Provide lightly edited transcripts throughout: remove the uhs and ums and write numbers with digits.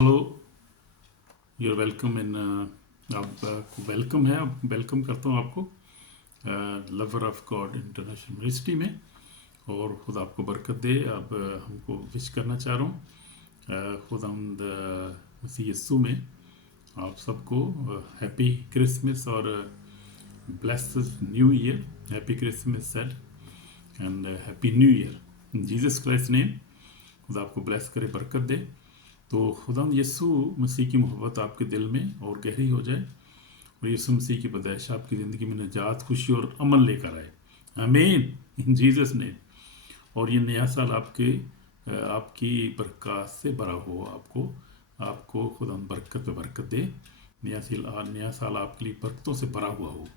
Hello, your welcome in आप welcome है। अब वेलकम करता हूँ आपको lover of God international ministry में। और खुदा आपको बरकत दे। अब हमको विश करना चाह रहा हूँ खुदावंद मसीह यस्सु में आप सबको हैप्पी क्रिसमस और blessed new year. Happy Christmas said and happy new year in Jesus Christ name. खुदा आपको ब्लेस करे, बरकत दे। तो खुदा यीशु मसीह की मोहब्बत आपके दिल में और गहरी हो जाए और यीशु मसीह की पैदाइश आपकी ज़िंदगी में निजात, खुशी और अमन लेकर आए। आमीन इन जीसस ने। और ये नया साल आपकी बरकत से भरा हो। आपको खुदा बरकत पे बरकत दे। नया साल आपके लिए बरकतों से भरा हुआ हो।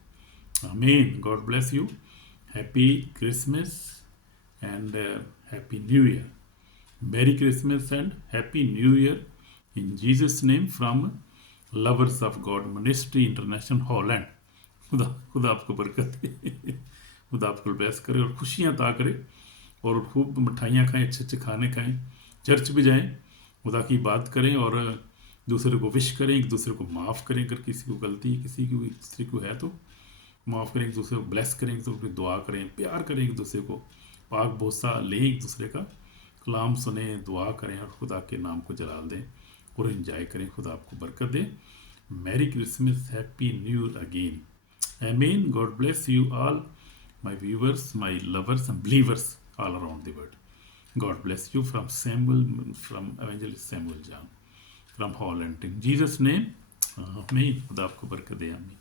आमीन। God bless you. Happy Christmas and happy new year. Merry Christmas and Happy New Year in Jesus' name from Lovers of God Ministry International Holland। खुदा आपको बरकत दे। खुदा आपको ब्लेस करे और खुशियाँ अता करे और खूब मिठाइयाँ खाएं, अच्छे अच्छे खाने खाएं, चर्च भी जाएं, खुदा की बात करें और दूसरे को विश करें, एक दूसरे को माफ़ करें। अगर किसी को गलती किसी को है तो माफ़ करें, एक दूसरे को ब्लेस करें, एक दूसरे को दुआ करें, प्यार करें, एक दूसरे को पाक बोसा लें, एक दूसरे का कलाम सुने, दुआ करें और खुदा के नाम को जलाल दें और एंजॉय करें। खुदा आपको बरकत दे। Merry Christmas, happy new year again. आमीन। God bless you all my viewers, my lovers and believers all around the world. God bless you from evangelist Samuel John from Holland in Jesus name. आमीन। खुदा आपको बरकत दे। आमीन।